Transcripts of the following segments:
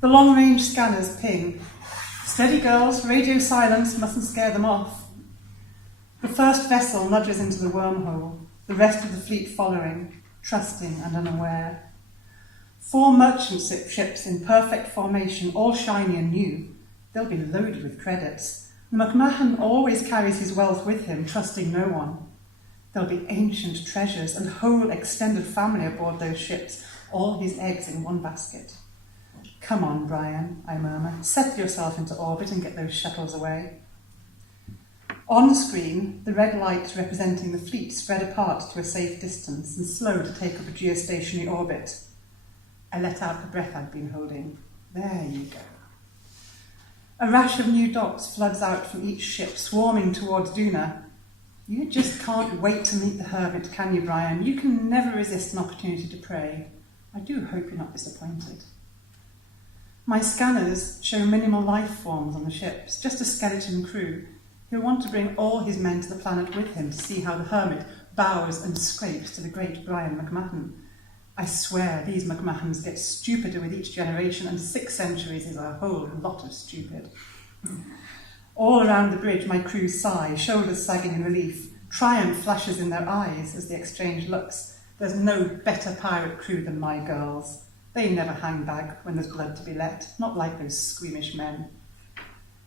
The long-range scanners ping. Steady, girls, radio silence, mustn't scare them off. The first vessel nudges into the wormhole, the rest of the fleet following, trusting and unaware. 4 merchant ships in perfect formation, all shiny and new. They'll be loaded with credits. The McMahon always carries his wealth with him, trusting no one. There'll be ancient treasures and whole extended family aboard those ships, all his eggs in one basket. Come on, Brian, I murmur. Set yourself into orbit and get those shuttles away. On screen, the red light representing the fleet spread apart to a safe distance and slow to take up a geostationary orbit. I let out the breath I'd been holding. There you go. A rash of new dots floods out from each ship, swarming towards Duna. You just can't wait to meet the hermit, can you, Brian? You can never resist an opportunity to pray. I do hope you're not disappointed. My scanners show minimal life forms on the ships, just a skeleton crew. He'll want to bring all his men to the planet with him to see how the hermit bows and scrapes to the great Brian McMahon. I swear these McMahons get stupider with each generation, and 6 centuries is a whole lot of stupid. All around the bridge my crew sigh, shoulders sagging in relief. Triumph flashes in their eyes as they exchange looks. There's no better pirate crew than my girls. They never hang back when there's blood to be let, not like those squeamish men.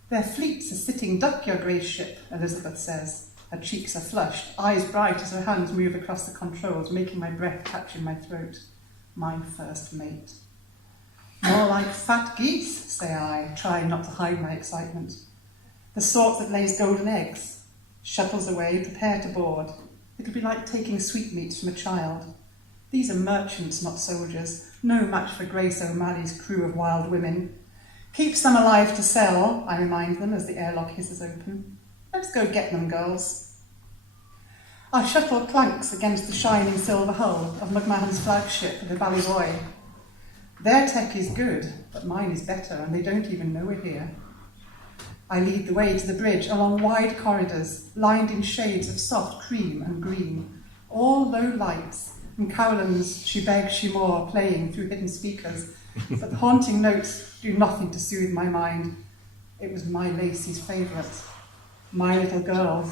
Their fleet's a sitting duck, your grace ship, Elizabeth says. Her cheeks are flushed, eyes bright as her hands move across the controls, making my breath catch in my throat. My first mate. More like fat geese, say I, trying not to hide my excitement. The sort that lays golden eggs. Shuttles away, prepare to board. It'll be like taking sweetmeats from a child. These are merchants, not soldiers. No match for Grace O'Malley's crew of wild women. Keep some alive to sell, I remind them as the airlock hisses open. Let's go get them, girls. Our shuttle clanks against the shining silver hull of McMahon's flagship, the Ballyboy. Their tech is good, but mine is better, and they don't even know we're here. I lead the way to the bridge along wide corridors, lined in shades of soft cream and green, all low lights, and Cowland's She Begs, She More playing through hidden speakers, but the haunting notes do nothing to soothe my mind. It was my Lacey's favourite, my little girl.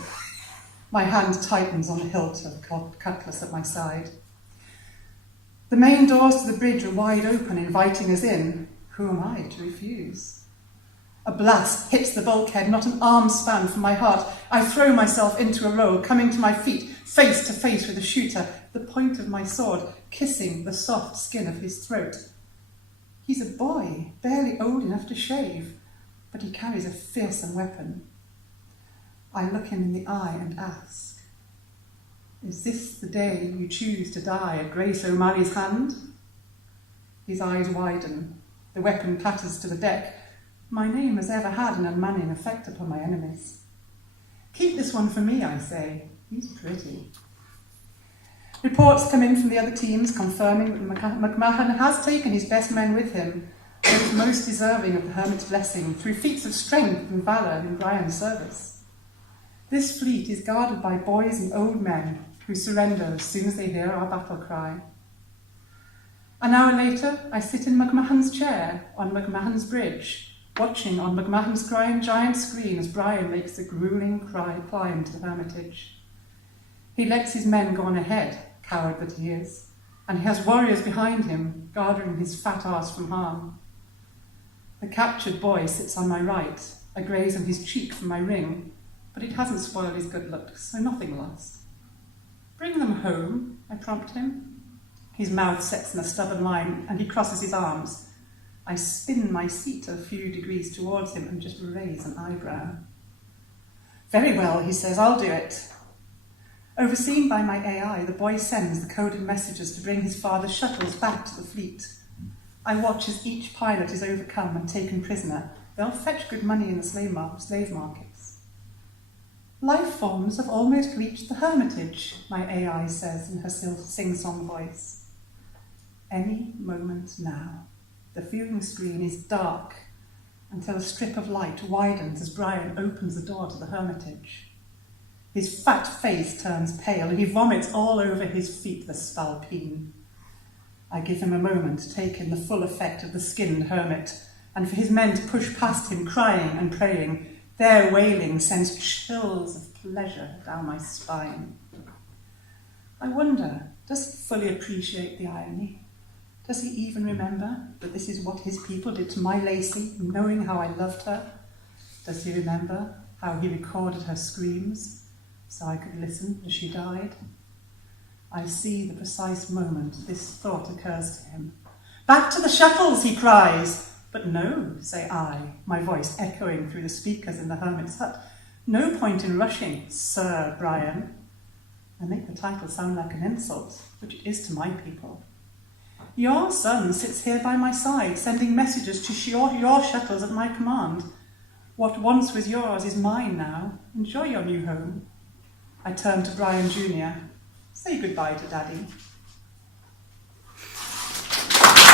My hand tightens on the hilt of the cutlass at my side. The main doors to the bridge are wide open, inviting us in. Who am I to refuse? A blast hits the bulkhead, not an arm's span from my heart. I throw myself into a roll, coming to my feet, face to face with the shooter, the point of my sword kissing the soft skin of his throat. He's a boy, barely old enough to shave, but he carries a fearsome weapon. I look him in the eye and ask, is this the day you choose to die at Grace O'Malley's hand? His eyes widen, the weapon clatters to the deck. My name has ever had an unmanning effect upon my enemies. Keep this one for me, I say. He's pretty. Reports come in from the other teams confirming that McMahon has taken his best men with him, those most deserving of the hermit's blessing, through feats of strength and valour in Brian's service. This fleet is guarded by boys and old men who surrender as soon as they hear our battle cry. An hour later, I sit in McMahon's chair on McMahon's bridge, watching on McMahon's giant screen as Brian makes the gruelling climb to the Hermitage. He lets his men go on ahead, coward that he is, and he has warriors behind him, guarding his fat arse from harm. The captured boy sits on my right, a graze on his cheek from my ring, but it hasn't spoiled his good looks, so nothing lost. Bring them home, I prompt him. His mouth sets in a stubborn line, and he crosses his arms. I spin my seat a few degrees towards him and just raise an eyebrow. Very well, he says, I'll do it. Overseen by my AI, the boy sends the coded messages to bring his father's shuttles back to the fleet. I watch as each pilot is overcome and taken prisoner. They'll fetch good money in the slave markets. Life forms have almost reached the Hermitage, my AI says in her sing-song voice. Any moment now. The viewing screen is dark until a strip of light widens as Brian opens the door to the Hermitage. His fat face turns pale and he vomits all over his feet, the spalpeen. I give him a moment to take in the full effect of the skinned hermit, and for his men to push past him, crying and praying. Their wailing sends chills of pleasure down my spine. I wonder, does he fully appreciate the irony? Does he even remember that this is what his people did to my Lacey, knowing how I loved her? Does he remember how he recorded her screams so I could listen as she died? I see the precise moment this thought occurs to him. "Back to the shuttles," he cries. "But no," say I, my voice echoing through the speakers in the hermit's hut. "No point in rushing, Sir Brian." I make the title sound like an insult, which it is to my people. "Your son sits here by my side, sending messages to your shuttles at my command. What once was yours is mine now. Enjoy your new home." I turn to Brian Jr. "Say goodbye to Daddy."